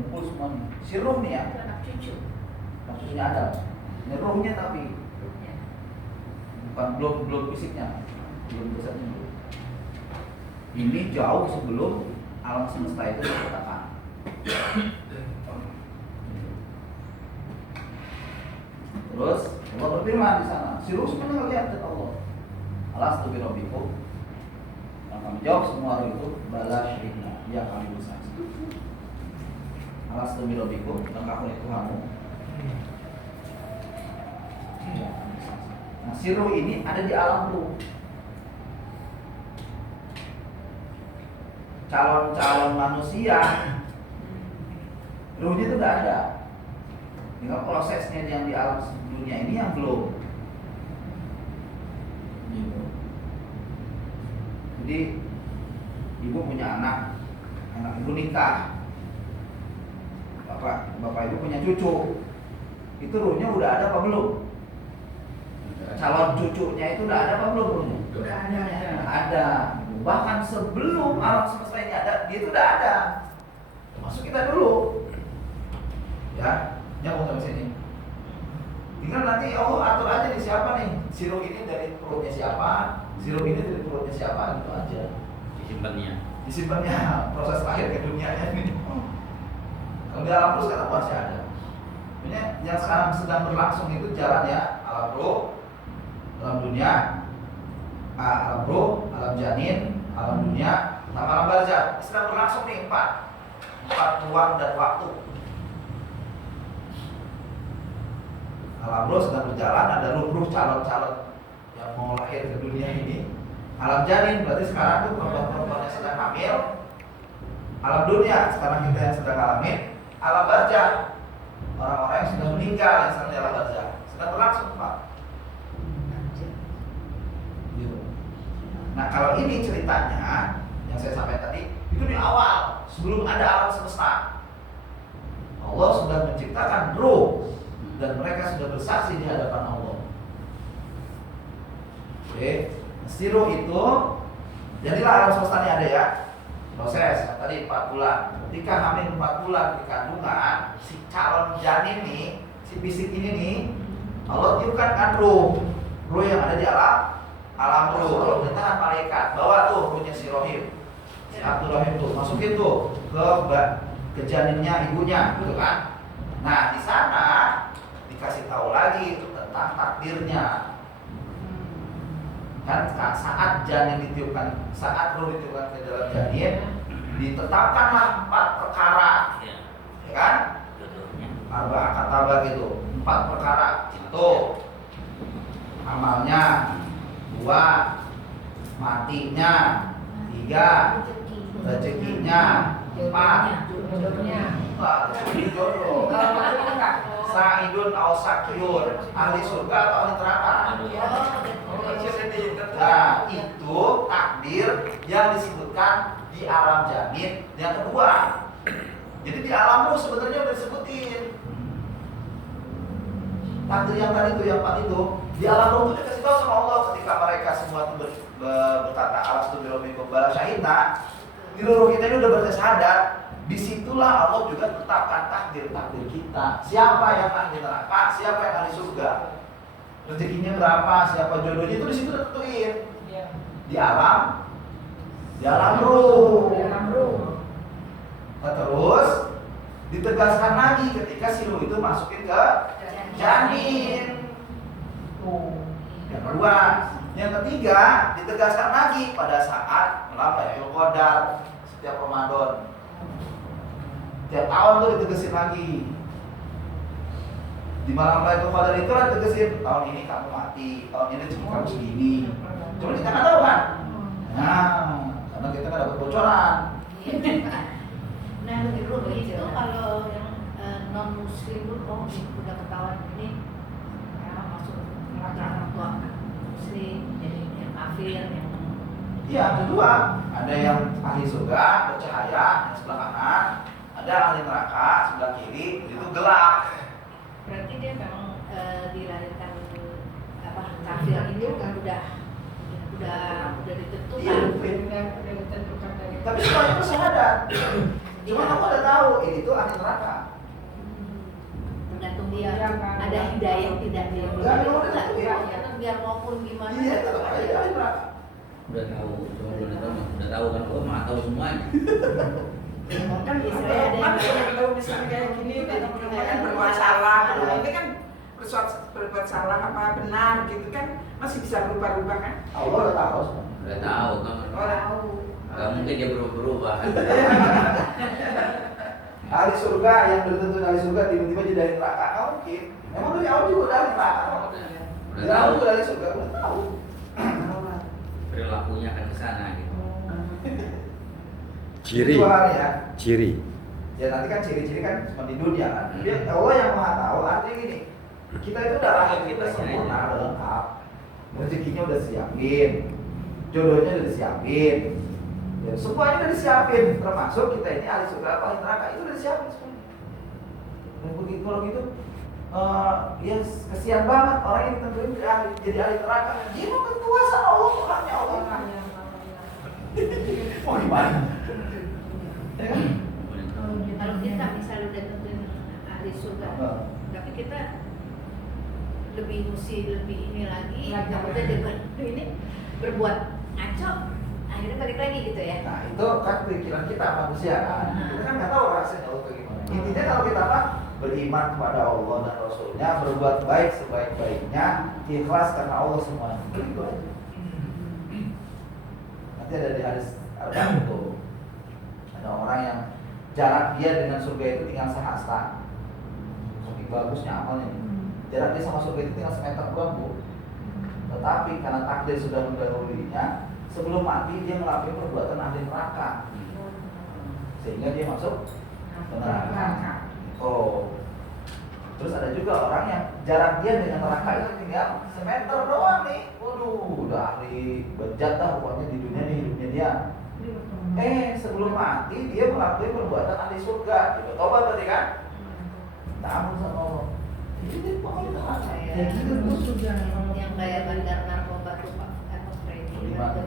ngumpul semua nih. Si ruh nih ya. Anak cucu. Maksudnya ada. Ini ruhnya tapi bukan belum fisiknya, belum jasadnya dulu. Ini jauh sebelum alam semesta itu diciptakan. Terus Allah berfirman di sana, si ruh sebenarnya lihat kata Allah. Alastu bi rabbikum. Yang kami jawab semua itu bala syahidna, ya kami bersaksi. Alastu bi rabbikum, engkau itu Tuhanmu. Nah, si ruh ini ada di alam ruh. Calon-calon manusia, ruhnya itu tidak ada. Tinggal prosesnya yang di alam dunia ini yang belum. Gitu. Jadi ibu punya anak ibu nikah, bapak ibu punya cucu, itu ruhnya udah ada apa belum? Calon cucunya itu udah ada apa belum ruhnya? Udah ada. Ada. Bahkan sebelum alam semesta ini ada, dia itu udah ada. Termasuk kita dulu. Ya, nyambung sampai sini. Tinggal nanti Allah atur aja nih siapa nih. Si ruh ini dari perutnya siapa, si ruh ini dari perutnya siapa, gitu aja. Disimpannya proses lahir ke dunianya ini. Kalau di alam ruh sekarang masih ada. Maksudnya yang sekarang sedang berlangsung itu jalan ya, alam ruh, alam dunia, alam ruh, alam janin, alam dunia, sama alam barzakh. Sedang berlangsung nih empat ruang dan waktu. Alam ruh sedang berjalan, ada ruh-ruh calon-calon yang mau lahir ke dunia ini. Alam janin berarti sekarang tuh perempuan-perempuan yang sedang hamil. Alam dunia sekarang kita yang sedang ngalamin. Alam barzakh orang-orang yang sudah meninggal yang sedang di alam barzakh. Sedang berlangsung Pak. Nah kalau ini ceritanya yang saya sampaikan tadi itu di awal sebelum ada alam semesta. Allah sudah menciptakan ruh dan mereka sudah bersaksi di hadapan Allah. Oke, si ruh itu jadilah alam semesta ini ada ya. Proses tadi 4 bulan. Ketika hamil 4 bulan di kandungan, si calon janin nih, si fisik ini nih, Allah tiupkan kan ruh yang ada di alam ruh. Allah perintahkan malaikat bawa tuh ruhnya si Rohim, si Abdul Rahim tuh, masukin tuh ke janinnya ibunya, gitu kan? Nah di sana dikasih tahu lagi tentang takdirnya. Kan saat janin ditiupkan, saat ruh ditiupkan ke dalam janin, ditetapkanlah 4 perkara, ya kan? Arba'ah katabah gitu, 4 perkara itu amalnya, 2 matinya, 3 rezekinya, 4 jodoh, sa'idun au sakyun, ahli surga atau ahli neraka. Nah itu takdir yang disebutkan di alam janin yang kedua. Jadi di alam ruh sebenarnya udah disebutin takdir yang tadi itu, yang 4 itu. Di alam ruh itu dikasih tahu sama Allah ketika mereka semua itu berkata alastu bi rabbikum bala syahidna. Di ruh kita ini udah bersyahadat. Disitulah Allah juga tetapkan takdir kita. Siapa yang ahli neraka, siapa yang ahli surga, rezekinya berapa, siapa jodohnya, itu di situ udah tentuin. Di alam ruh. Nah, terus ditegaskan lagi ketika si ruh itu masukin ke janin. Yang kedua, yang ketiga ditegaskan lagi pada saat malam Lailatul Qadar setiap Ramadan. Tiap tahun tuh ditegesin lagi. Di malam Lailatul Qadar itu lah ditegesin, tahun ini kamu mati, tahun ini rezeki kamu segini. Cuma kita nggak tahu kan? Nah, karena kita nggak dapat bocoran. Nah, itu kalau yang non muslim pun udah ketahuan ini ya, masuk neraka orang tua muslim, jadi yang kafir, yang Iya, ada 2. Ada yang ahli surga bercahaya yang sebelah kanan, ada ahli neraka sebelah kiri, itu gelap. berarti dia memang dilahirkan kafir itu kan udah ditentukan. Iya, udah ditentukan dari tapi semuanya itu syahadat. Cuma kamu udah tahu ini tuh ahli neraka. Tergantung dia ada hidayah tidak dia. Enggak, udah tahu ya. Biar maupun gimana. Iya, tetap aja ahli neraka. Udah tahu, cuma belum tahu. Udah tahu kan, oh mah tahu semuanya. Kan Israel ada yang kalau misalnya kayak gini kan berbuat salah, ini kan berbuat salah apa benar gitu kan masih bisa berubah-ubah kan? Allah udah tahu semua. Udah tahu kan. Tahu. Gak mungkin dia berubah-ubah. Ahli surga yang belum tentu ahli surga tiba-tiba jadi ahli neraka, nggak mungkin. Emang dari awal juga udah ahli neraka. Udah Dari awal tahu. juga ahli surga, udah tahu. Perilakunya akan ke sana gitu. Ciri, Dua hal ya. ciri. Ya nanti kan ciri-ciri kan cuma di dunia kan. Dia Allah yang maha tahu. Artinya gini, kita itu udah lahir kita sempurna, udah lengkap. Rezekinya udah siapin, jodohnya udah disiapin, ya, semuanya udah disiapin. Termasuk kita ini ahli surga apa ahli neraka itu udah disiapin semuanya. Dan begitu kalau gitu, ya kesian banget orang yang ditentuin jadi ahli neraka. Dia mau kekuasaan Allah, Tuhannya Allah. Mau gimana? Ya kan? kalau kita misalnya udah tentuin ahli surga, tapi kita lebih ini lagi, nggak udah dengan ini berbuat ngaco, akhirnya balik lagi gitu ya. Nah itu kan pikiran kita manusia kan. Kita kan nggak tahu rasanya Allah kayak gimana. Intinya kalau kita apa beriman kepada Allah dan Rasulnya, berbuat baik sebaik-baiknya, ikhlas karena Allah semuanya. Begitu aja. Nanti ada di hadis Arba'in itu ada orang yang jarak dia dengan surga itu tinggal sehasta. Saking bagusnya amalnya. Jarak dia sama surga itu tinggal semeter doang, Bu. Tetapi karena takdir sudah mendahuluinya, sebelum mati dia melakukan perbuatan ahli neraka, sehingga dia masuk ke neraka. Oh, terus ada juga orang yang jarak dia dengan neraka itu tinggal semeter doang nih. Waduh, udah ahli bejat dah pokoknya di dunia nih hidupnya dia. Sebelum mati dia melakukan perbuatan ahli surga. Itu tobat berarti kan? Tamu sama Allah. Jadi pokoknya neraka ya. Kayak Gitu tuh. yang kayak bandar narkoba tuh Pak atau Freddy Di mana?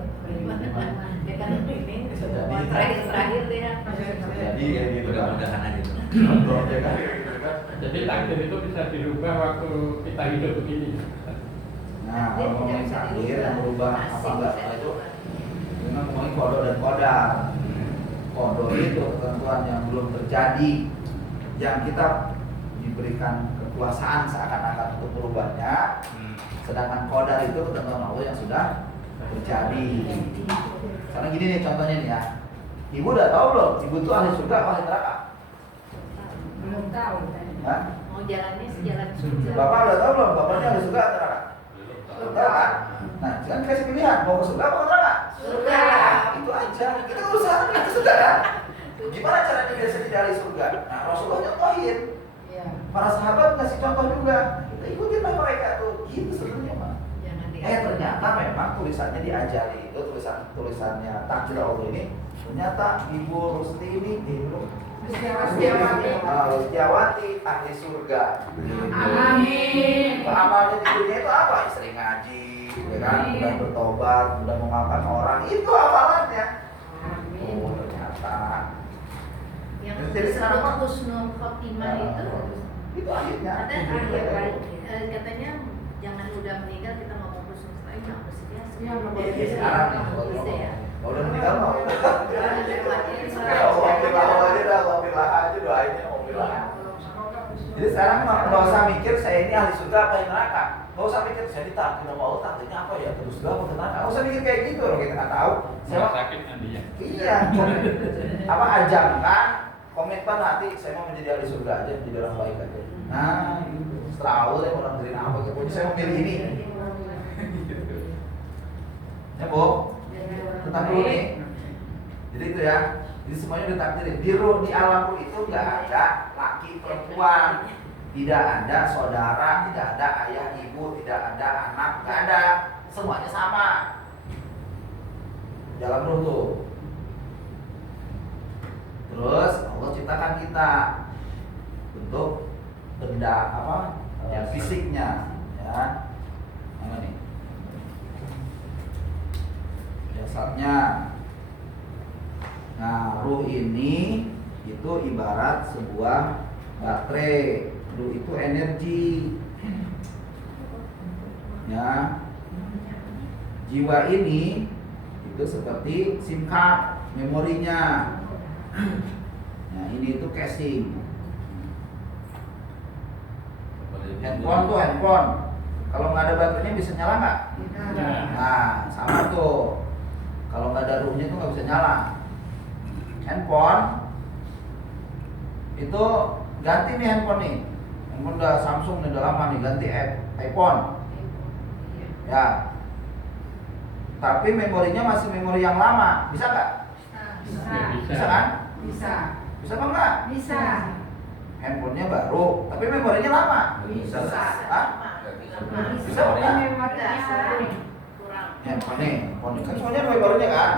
ya kan ini Bisa jadi. terakhir dia Jadi kayak gitu kan. Mudah-mudahan aja tuh. Contoh ya kan. Gitu kan. Jadi takdir itu bisa dirubah waktu kita hidup begini. Nah, kalau ngomongin takdir yang berubah apa enggak itu memang ngomongin kodok dan kodar. Kodok itu ketentuan yang belum terjadi, yang kita diberikan kekuasaan seakan-akan untuk merubahnya. Sedangkan kodar itu ketentuan Allah yang sudah terjadi. Karena gini nih contohnya nih ya. Ibu udah tahu belum? Ibu itu ahli surga apa ahli neraka? Belum tahu. Hah? mau jalannya sejalan surga. Bapak udah tahu belum? Bapaknya ahli surga atau neraka? Belum tahu kan? Nah, jangan kasih pilihan mau ke surga apa ke neraka? Surga. Itu aja. Kita usaha ke surga kan? Gimana caranya biasa jadi ahli surga? Nah, Rasulullah nyontohin. Iya. Para sahabat ngasih contoh juga. Kita ikutin lah mereka tuh. Gitu sebenarnya mah. Jangan Ternyata memang tulisannya diajari itu tulisannya takdir Allah ini ternyata Ibu Rusti ini Rustiawati ahli surga. Amin. Amalnya di dunia itu apa? Sering ngaji, ya kan? Udah bertobat, udah memaafkan orang. Itu amalannya. Oh, ternyata. yang Jadi sekarang disebut husnul khotimah itu akhirnya. ada akhir katanya jangan udah meninggal kita ngomong husnul khotimah nggak bersedia Iya, nggak Ya, boleh. sekarang nih, bisa ya kalau udah meninggal mau. Iya. Allah aja dah, Allah aja doainnya Allah. Jadi sekarang nggak usah mikir saya ini ahli surga apa ahli neraka. Nggak usah mikir saya ditakdir sama Allah takdirnya apa ya terus surga apa neraka. Nggak usah mikir kayak gitu loh kita nggak tahu. Saya Sakit nantinya. iya. Apa ajang kan komitmen hati saya mau menjadi ahli surga aja menjadi orang baik aja. Nah gitu. Setelah deh orang dari apa gitu. Saya mau milih ini. Ya Bu, tentang dulu nih. Jadi itu ya. Jadi semuanya ditakdirin. Di alam itu nggak ada laki perempuan, tidak ada saudara, tidak ada ayah ibu, tidak ada anak, nggak ada. Semuanya sama. Jalan ruh tuh. Terus Allah ciptakan kita bentuk benda apa? Fisiknya, ya. Mana nih? Dasarnya. Nah, ruh ini itu ibarat sebuah baterai. Ruh itu energi. Ya. Jiwa ini itu seperti SIM card, memorinya. Nah, ini itu casing. Handphone tuh handphone. Kalau nggak ada baterainya bisa nyala nggak? Nah, sama tuh. Kalau nggak ada ruhnya tuh nggak bisa nyala. Handphone itu ganti nih handphone nih. Handphone udah Samsung nih, udah lama nih, ganti iPhone. Ya. Tapi memorinya masih memori yang lama, bisa nggak? Bisa kan? Bisa. Bisa apa enggak? Bisa. Handphonenya baru, tapi memorinya lama. Bisa. Hah? Bisa nggak? kurang. Handphone kan soalnya memorinya kan.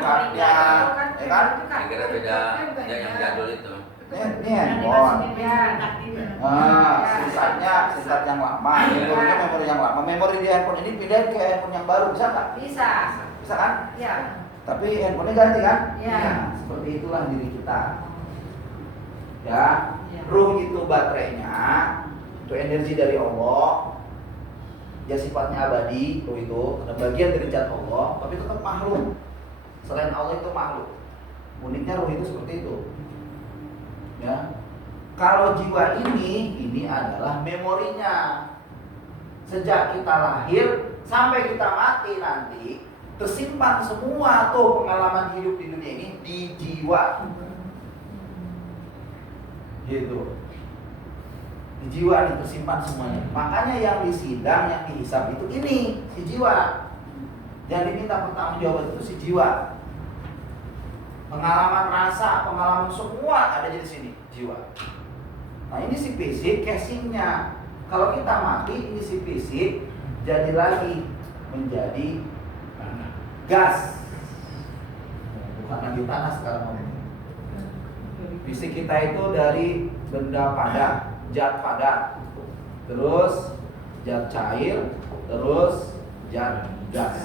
Kartunya, ya kan? Kira beda yang jadul itu. Ini handphone. Sisanya yang lama, memorinya memori yang lama. Memori di handphone ini pindah ke handphone yang baru, bisa nggak? Bisa. Bisa kan? Ya. Tapi handphonenya ganti kan? Iya. Nah, seperti itulah diri kita. Ya, ruh itu baterainya, itu energi dari Allah. Ya sifatnya abadi, ruh itu ada bagian dari zat Allah, tapi tetap makhluk. Selain Allah itu makhluk. Uniknya ruh itu seperti itu. Ya. Kalau jiwa ini adalah memorinya. Sejak kita lahir sampai kita mati nanti, tersimpan semua tuh pengalaman hidup di dunia ini di jiwa. Gitu. Di jiwa ini tersimpan semuanya. Makanya yang disidang, yang dihisab itu ini si jiwa. Yang diminta pertanggungjawaban itu si jiwa. Pengalaman rasa, pengalaman semua ada di sini jiwa. Nah ini si fisik casingnya. Kalau kita mati ini si fisik jadi lagi menjadi gas. Bukan lagi tanah sekarang ngomong. Fisik kita itu dari benda padat, zat padat, terus zat cair, terus zat gas.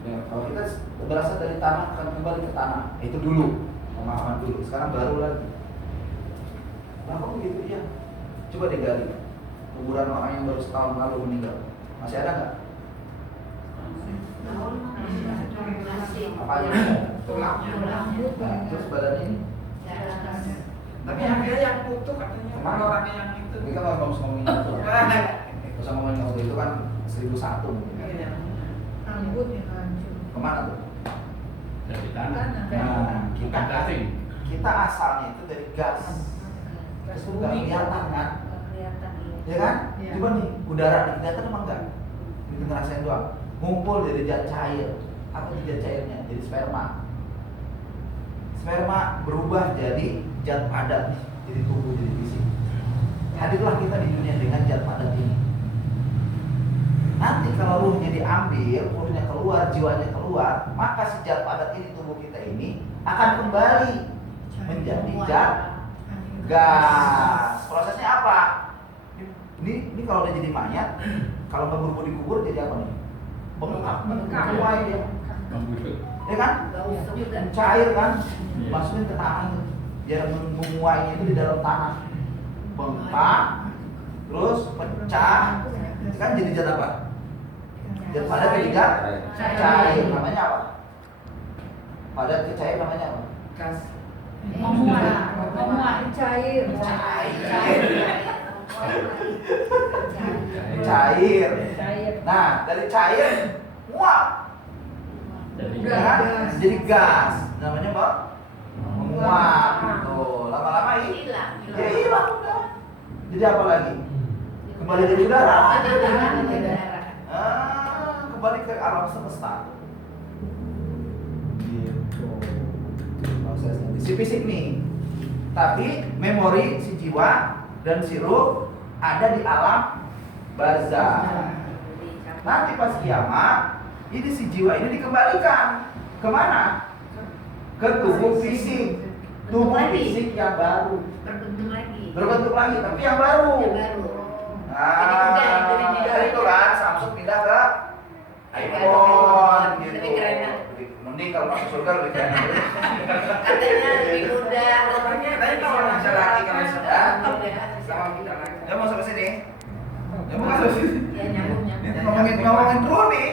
Ya, kalau kita berasal dari tanah akan kembali ke tanah, itu dulu pemahaman dulu. Sekarang baru lagi. Nah, kok begitu ya? Coba digali. Kuburan orang yang baru setahun lalu meninggal, masih ada nggak? Apa aja? Tulang. Nah, terus badannya ini? Tapi ada yang utuh katanya. Kalau orangnya yang itu. Ini kan orang ngomongin itu. Terus ngomongin waktu itu kan 1001 mungkin. Iya. Kemana tuh? Dari tanah. Nah, Bukan casing. kita asalnya itu dari gas. Terus nggak kelihatan kan? Ya kan? Iya. Coba nih, udara kelihatan emang enggak? Kita ngerasain doang. Ngumpul dari zat cair. Apa itu zat cairnya? Jadi sperma. Sperma berubah jadi zat padat, jadi tubuh, jadi fisik. Hadirlah kita di dunia dengan zat padat ini. Nanti kalau ruhnya diambil, ruhnya keluar, jiwanya keluar, maka si zat padat ini, tubuh kita ini akan kembali menjadi zat gas. Prosesnya apa? Ini kalau udah jadi mayat, kalau nggak dikubur jadi apa nih? Bengkak, menuai dia, Membusuk. ya kan? Cair kan? Masukin ke tanah tuh, biar menguainya itu di dalam tanah. Bengkak, terus pecah, kan jadi zat apa? Zat padat jadi zat cair, namanya apa? Padat ke cair namanya apa? Gas. Cair. Nah, dari cair muak, Jadi ya kan? Jadi gas. Namanya apa? Menguap. Tuh, lama-lama Hilang. ya hilang udah. Jadi apa lagi? Kembali jadi udara. Kembali ke alam semesta. Gitu. Prosesnya si fisik nih. Tapi memori si jiwa dan si ruh ada di alam barzah. Nanti pas kiamat, ini si jiwa ini dikembalikan kemana? Ke tubuh fisik. Tubuh fisik yang baru. Berbentuk lagi, tapi yang baru. Nah, dari itu kan Samsung pindah ke iPhone gitu. Lebih keren kan? Mending kalau masuk surga lebih keren. Katanya lebih muda. Pokoknya tadi kalau ada lagi kalau Ya. sama kita lagi. Ya mau sampai sini. Ya mau sampai sini. Ya nyambung. Ngomongin Roni.